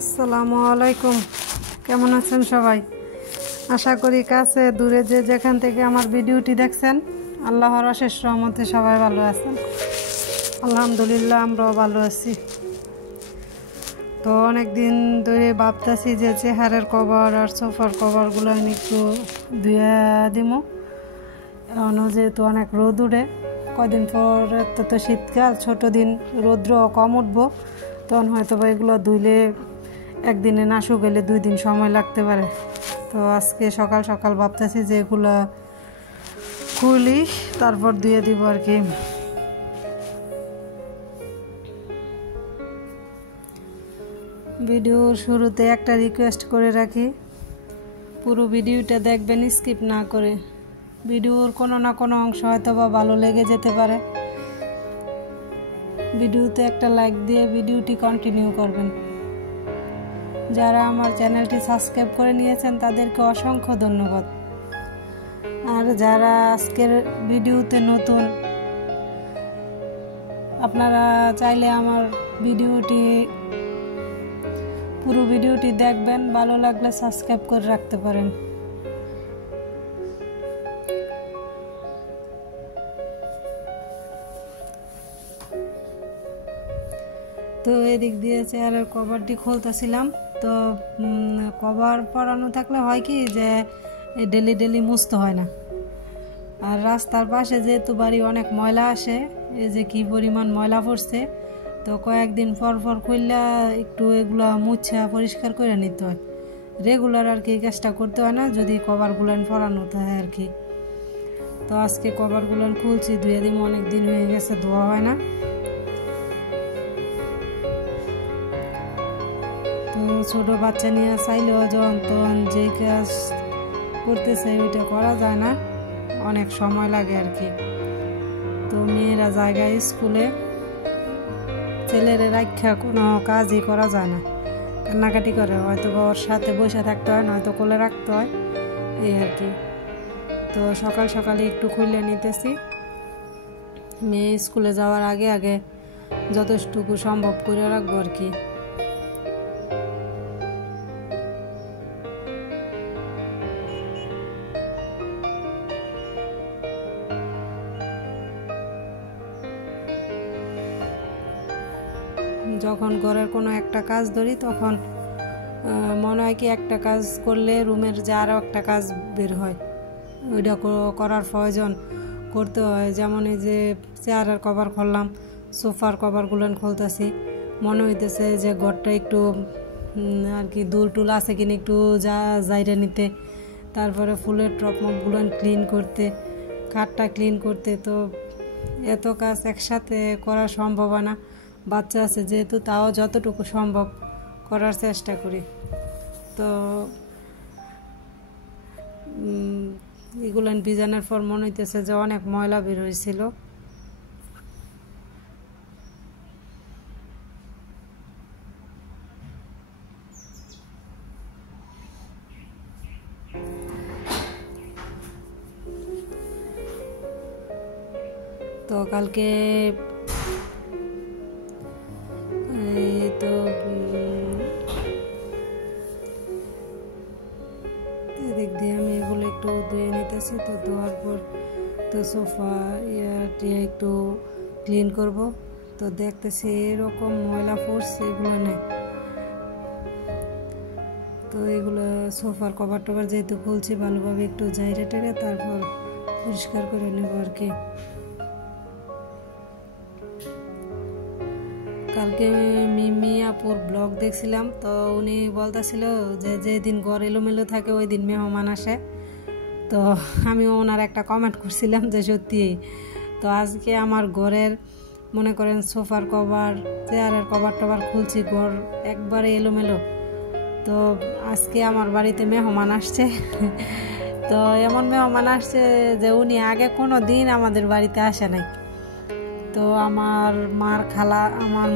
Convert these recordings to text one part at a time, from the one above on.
আসসালামু আলাইকুম। কেমন আছেন সবাই? আশা করি কাছে দূরে যে যেখান থেকে আমার ভিডিওটি দেখছেন আল্লাহর অশেষ রহমতে সবাই ভালো আছেন। আলহামদুলিল্লাহ আমরাও ভালো আছি। তো অনেক দিন ধরে ভাবতেছি যে চেহারার কভার আর সোফার কভারগুলো আমি একটু ধুয়ে দিব। এখনও যেহেতু অনেক রোদ উঠে, কদিন পর তো শীতকাল, ছোট দিন রৌদ্র কম উঠবো, তখন হয়তো বা এগুলো ধুইলে একদিনে না শুকাইলে 2 দিন সময় লাগতে পারে। তো আজকে সকাল সকাল ভাবতেছি যে এগুলো খুলি তারপর ধুয়ে দিব আর কি। ভিডিওর শুরুতে একটা রিকোয়েস্ট করে রাখি, পুরো ভিডিওটা দেখবেন, স্কিপ না করে। ভিডিওর কোনো না কোনো অংশ হয়তো বা ভালো লেগে যেতে পারে। ভিডিওতে একটা লাইক দিয়ে ভিডিওটি কন্টিনিউ করবেন। যারা আমার চ্যানেলটি সাবস্ক্রাইব করে নিয়েছেন তাদেরকে অসংখ্য ধন্যবাদ। আর যারা আজকের ভিডিওতে নতুন, আপনারা চাইলে আমার পুরো ভিডিওটি দেখবেন, ভালো লাগলে সাবস্ক্রাইব করে রাখতে পারেন। তো এদিক দিয়ে চেয়ারের কভারটি খুলতেছিলাম। তো কভার পরানো থাকলে হয় কি যে ডেলি ডেলি মুছতে হয় না। আর রাস্তার পাশে যেহেতু বাড়ি অনেক ময়লা আসে, এই যে কি পরিমাণ ময়লা পড়ছে, তো কয়েকদিন পর পর খুললা একটু এগুলো মুছা পরিষ্কার করে নিতে হয়। রেগুলার আর কি কাজটা করতে হয় না যদি কভারগুলো পরানো থাকে আর কি। তো আজকে কভারগুলো খুলছি, ধুয়ে দিব, অনেক দিন হয়ে গেছে ধোয়া হয় না। তো ছোট বাচ্চা নিয়ে চাইলেও যখন তখন যে কাজ করতে চাই ওইটা করা যায় না, অনেক সময় লাগে আর কি। তো মেয়েরা জায়গায় স্কুলে, ছেলেরা রাখা কোনো কাজই করা যায় না, কান্নাকাটি করে, হয়তো ওর সাথে বসে থাকতে হয়, নয়তো কোলে রাখতে হয়, এই আর কি। তো সকাল সকালে একটু খুলে নিতেছি, মেয়ে স্কুলে যাওয়ার আগে আগে যতটুকু সম্ভব করে রাখবো আর কি। যখন ঘরের কোনো একটা কাজ ধরি তখন মনে হয় কি একটা কাজ করলে রুমের যে আরও একটা কাজ বের হয়, ওইটা করার প্রয়োজন করতে হয়। যেমন এই যে চেয়ারের কভার খুললাম, সোফার কভারগুলো খুলতেছি, মনে হইতেছে যে ঘরটা একটু আর কি দুল টুল আছে কিনা একটু জায়গা নিতে, তারপরে ফুলের টপ মপগুলো ক্লিন করতে, খাটটা ক্লিন করতে। তো এত কাজ একসাথে করা সম্ভব হয় না, বাচ্চা আছে যেহেতু, তাও যতটুকু সম্ভব করার চেষ্টা করি। তো এগুলো ভিজানোর পর মনে হইতেছে যে অনেক ময়লা বের হয়েছিল। তো কালকে তো এদিক দিয়ে আমি এগুলো একটু ধুয়ে নিতেছি। তো ধোয়ার পর তো সোফা একটু ক্লিন করব। তো দেখতেছি এরকম ময়লা পড়ছে, এগুলো নেই। তো এগুলো সোফার কভার টভার যেহেতু খুলছি, ভালোভাবে একটু ঝাইরে টেরে তারপর পরিষ্কার করে নেব আর কি। কালকে মিমি আপুর ব্লগ দেখছিলাম, তো উনি বলতেছিল যে যেদিন ঘর এলোমেলো থাকে ওই দিন মেহমান আসে। তো আমি ওনার একটা কমেন্ট করছিলাম যে সত্যি। তো আজকে আমার ঘরের মনে করেন সোফার কভার, চেয়ারের কভার টভার খুলছি, ঘর একবারে এলোমেলো। তো আজকে আমার বাড়িতে মেহমান আসছে। তো এমন মেহমান আসছে যে উনি আগে কোনো দিন আমাদের বাড়িতে আসে নাই। তো আমার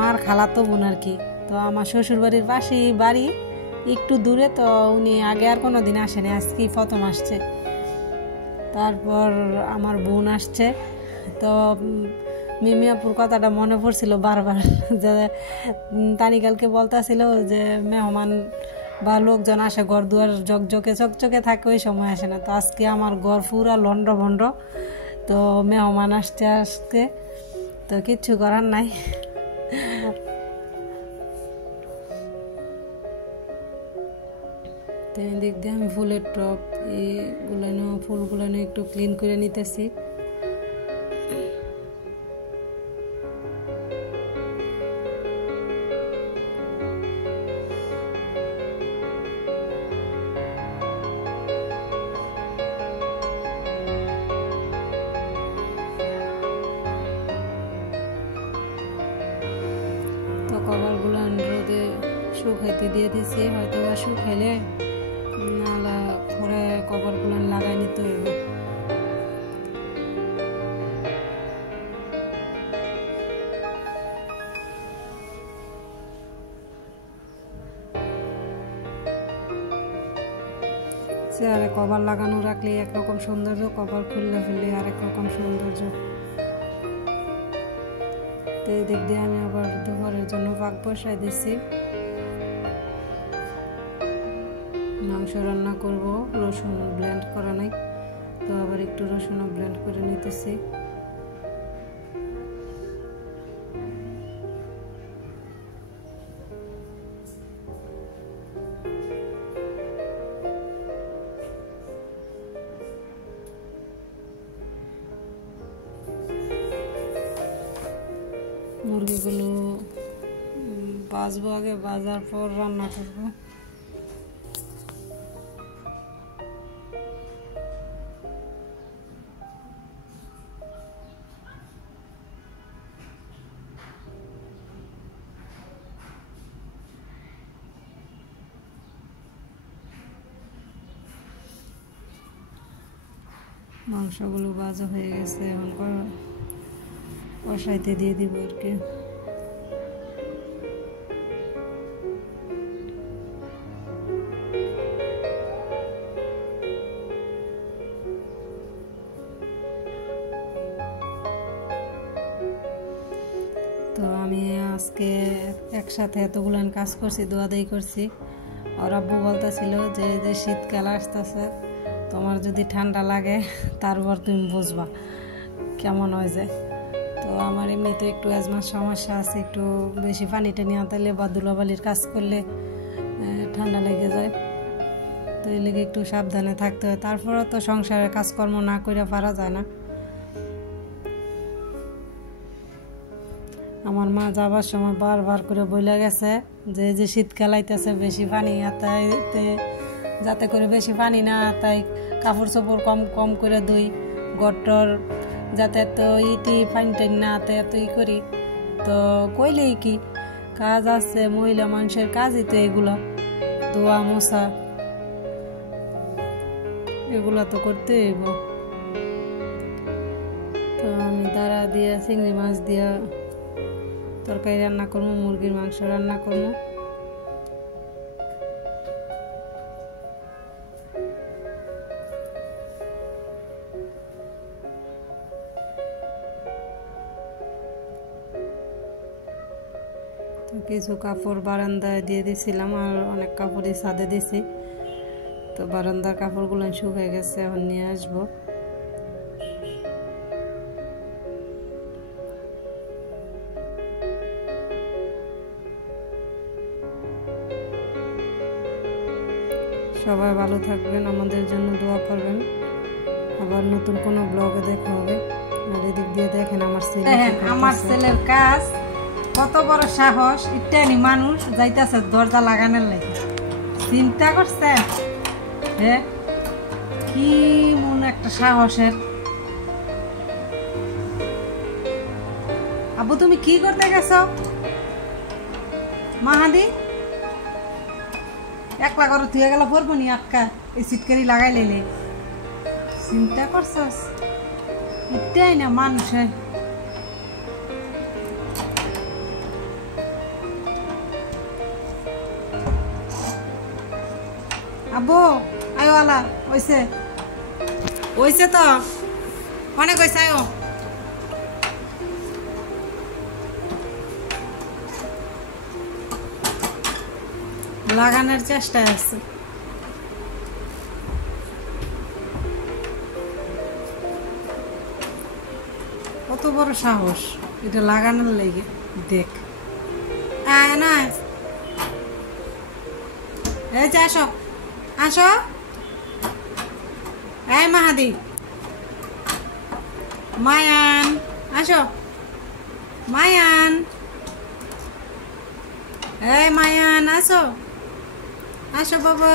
মার খালা তো বোন আর কি। তো আমার শ্বশুর বাড়ির পাশেই বাড়ি, একটু দূরে। তো উনি আগে আর কোনো দিন আসেনি, আজকেই প্রথম আসছে। তারপর আমার বোন আসছে। তো মিমিয়াপুর কথাটা মনে পড়ছিল বারবার, যে তানিকালকে বলতেছিল যে মেহমান বা লোকজন আসে ঘর দুয়ার ঝকঝকে চকচকে থাকে, ওই সময় আসে না। তো আজকে আমার ঘর পুরা লন্ড ভন্ড, তো মেহমান আসতে আসতে তো কিচ্ছু করার নাই। দিক দিয়ে আমি ফুলের টপ এইগুলো ফুলগুলো একটু ক্লিন করে নিতেছি। তো কভারগুলো রোদে শুকাইতে দিয়ে দিছি, হয়তো বা শুকাইলে নালা পরে কভারগুলো লাগাই নিতে হইব। চেয়ারে কভার লাগানো রাখলে একরকম সৌন্দর্য, কভার খুললে ফেললে আরেক রকম সৌন্দর্য। তো এই দিক দিয়ে আমি আবার দুপুরের জন্য পাক বসাই দিচ্ছি। মাংস রান্না করব, রসুন ব্লেন্ড করা নাই, তো আবার একটু রসুন ব্লেন্ড করে নিতেছি। মুরগিগুলো ভাজবো, আগে ভাজার পর রান্না করবো। মাংসগুলো ভাজা হয়ে গেছে, এখন কষাইতে দিয়ে দিব আর কি। তো আমি আজকে একসাথে এতগুলান কাজ করছি, দোয়াদাই করছি। আর আব্বু বলতেছিল যে শীতকাল আসতেছে, তোমার যদি ঠান্ডা লাগে তারপর তুমি বুঝবা কেমন হয়ে যায়। তো আমার এমনিতে একটু অ্যাজমার সমস্যা আছে, একটু বেশি পানি টানি আনতালে বা ধুলাবালির কাজ করলে ঠান্ডা লেগে যায়। তো এই লেগে একটু সাবধানে থাকতে হয়। তারপরেও তো সংসারের কাজকর্ম না করে পারা যায় না। আমার মা যাবার সময় বারবার করে বইলা গেছে যে শীতকাল আইতেছে, বেশি পানি আতাইতে, যাতে করে বেশি পানি না তাই কাপড় চোপড় কম কম করে ধুই, গটর যাতে এত ইটি পানি টানি না আতে এত করি। তো কইলেই কি কাজ আছে, মহিলা মানুষের কাজই তো এগুলা, ধোয়া মোছা এগুলা তো করতে হইব। তো আমি দাঁড়া দিয়া চিংড়ি মাছ দিয়া তরকারি রান্না করবো, মুরগির মাংস রান্না করবো। তো কিছু কাপড় বারান্দায় দিয়ে দিছিলাম, আর অনেক কাপড়ই ছাদে দিছি। তো বারান্দার কাপড়গুলো শুকিয়ে গেছে, এখন নিয়ে আসবো। সবাই ভালো থাকবেন, আমাদের জন্য দোয়া করবেন। আবার নতুন কোনো ব্লগে দেখা হবে। আর এদিক দিয়ে দেখেন আমার ছেলের কাজ কত বড় সাহস, ইত্যাদি মানুষ যাইতেছে দরজা লাগানোর লাগে। চিন্তা করছেন হ্যাঁ, কি মন একটা সাহসের। আব্বু তুমি কি করতে গেছ? মাহাদি একলা করে তুই গেল পড়বো নি, আটকা এই সিটকারি লাগাই লেলে। চিন্তা করছস, এটাই না মানুষে। আব্বু আয়ো আলা ওইছে ওইছে তো অনেক হয়েছে, আয়ো লাগানোর চেষ্টায় আছে। কত বড় সাহস এটা লাগানোর লেগে। দেখ আয় না, এই যে আসো আসো, এই মাহাদি মায়ান আসো, মায়ান এই মায়ান আসো, আসো বাবা।